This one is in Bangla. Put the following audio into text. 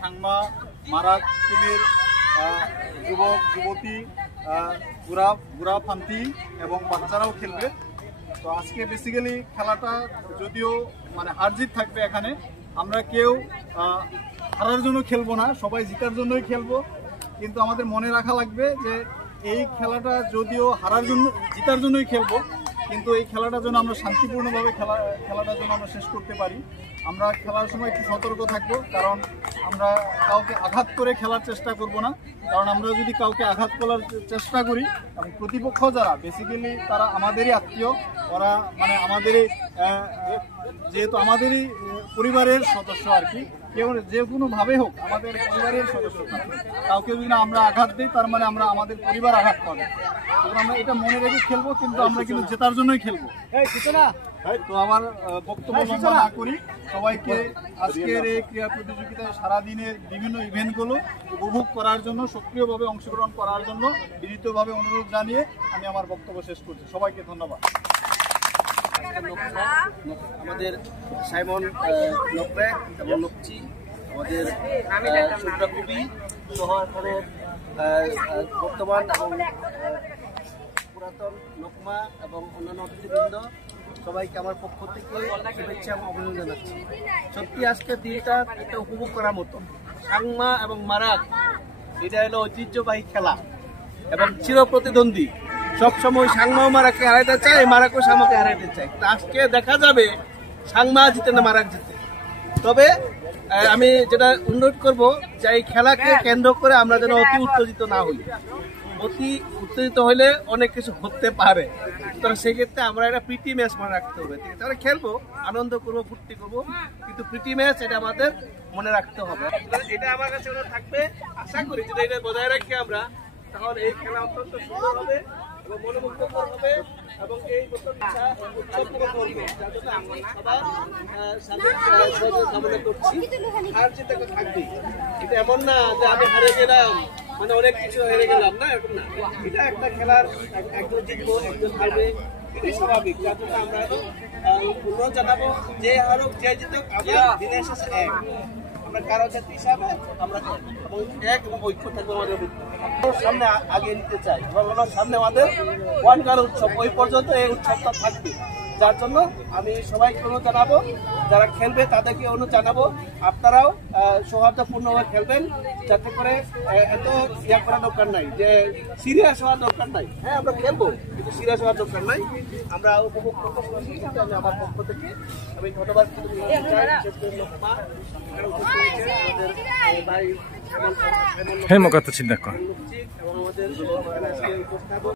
সাংমা মারাক টিমের যুবক যুবতী গুড়া ফান্তি এবং বাচ্চারাও খেলবে। তো আজকে বেসিক্যালি খেলাটা যদিও মানে হার জিত থাকবে, এখানে আমরা কেউ হারার জন্য খেলবো না, সবাই জিতার জন্যই খেলবো। কিন্তু আমাদের মনে রাখা লাগবে যে এই খেলাটা যদিও জিতার জন্যই খেলবো, কিন্তু এই খেলাটার জন্য আমরা শান্তিপূর্ণভাবে খেলাটার জন্য আমরা শেষ করতে পারি। আমরা খেলার সময় একটু সতর্ক থাকবো, কারণ আমরা কাউকে আঘাত করে খেলার চেষ্টা করব না। কারণ আমরা যদি কাউকে আঘাত করার চেষ্টা করি এবং প্রতিপক্ষ যারা বেসিক্যালি তারা আমাদেরই আত্মীয়, ওরা মানে আমাদেরই যেহেতু আমাদেরই পরিবারের সদস্য আর কি, কেউ যে কোনোভাবে হোক আমাদের পরিবারের সদস্য, কাউকে যদি আমরা আঘাত দিই তার মানে আমরা আমাদের পরিবার আঘাত পাবো। আমরা এটা মনে রেখে খেলবো, কিন্তু আমরা কিন্তু জেতার জন্যই খেলবো। তো আমার বক্তব্য লম্বা না করি, সবাইকে আজকের এই ক্রীড়া প্রতিযোগিতায় সারাদিনের বিভিন্ন ইভেন্টগুলো উপভোগ করার জন্য, সক্রিয়ভাবে অংশগ্রহণ করার জন্য বিনীতভাবে অনুরোধ জানিয়ে আমি আমার বক্তব্য শেষ করছি। সবাইকে ধন্যবাদ। আমাদের সাইমন লোকরে এবং লোকচি, আমাদের সুব্রাকুবি সহ এখানের বর্তমান এবং পুরাতন লোকমা এবং অন্যান্য অতিথিবৃন্দ সবাইকে আমার পক্ষ থেকে শুভেচ্ছা এবং অভিনন্দন জানাচ্ছি। সত্যি আজকে দিনটা একটা উপভোগ করার মতো। সাংমা এবং মারাক এটা হলো ঐতিহ্যবাহী খেলা এবং চির প্রতিদ্বন্দ্বী। সবসময় সাংমাও মারাকে হারাইতে চায়, মারাকও সাংমাকে হারাইতে চায়। আজকে দেখা যাবে সাংমা জিতে না মারাক জিতে। তবে আমি যেটা অনুরোধ করব যে এই খেলাকে কেন্দ্র করে আমরা যেন অতি উত্তেজিত না হই। অতি উত্তেজিত হইলে অনেক কিছু হতে পারে। সুতরাং সেক্ষেত্রে আমরা একটা প্রীতি ম্যাচ মনে রাখতে হবে। তাহলে খেলবো, আনন্দ করবো, ফুর্তি করবো, কিন্তু প্রীতি ম্যাচ এটা আমাদের মনে রাখতে হবে। এটা আমার কাছে থাকবে। আশা করি যদি এটা বজায় রাখি আমরা, তাহলে এই খেলা অত্যন্ত সুন্দর হবে এবং মনোমুগ্ধকর হবে এবং এই উৎসবমূলক হবে। যার জন্য আমরা সবার সাথে কামনা করছি। হার জিতে থাকবে, এটা এমন না যে আমি হারে গেলাম মানে অনেক কিছু হেরে গেলাম, না এরকম না। এটা একটা খেলার একজন জিতবো একজন হারবে, এটাই স্বাভাবিক। যার জন্য আমরা অনুরোধ জানাবো যে হারুক যে জিতুক আমরা দিনের শেষে এক, আমরা কারো জাতি হিসাবে আমরা এক এবং ঐক্য থাকবো আমাদের সামনে আগে নিতে চাই এবং আমার সামনে আমাদের ওয়ান গান উৎসব, ওই পর্যন্ত এই উৎসবটা থাকবে। যার জন্য আমি সবাইকে অনুরোধ জানাবো, যারা খেলবে তাদেরকে অনুরোধ জানাবো আপনারাও সৌহার্দ্যপূর্ণভাবে খেলবেন, যাতে করে এত ইয়া করার দরকার নাই, যে সিরিয়াস হওয়ার দরকার নাই। হ্যাঁ আমরা খেলবো, কিন্তু সিরিয়াস হওয়ার দরকার নাই। আমরা উপভোগ করবো। আমি আমার পক্ষ থেকে আমি ধন্যবাদ হেমকাত চিন্তা কর এবং আমাদের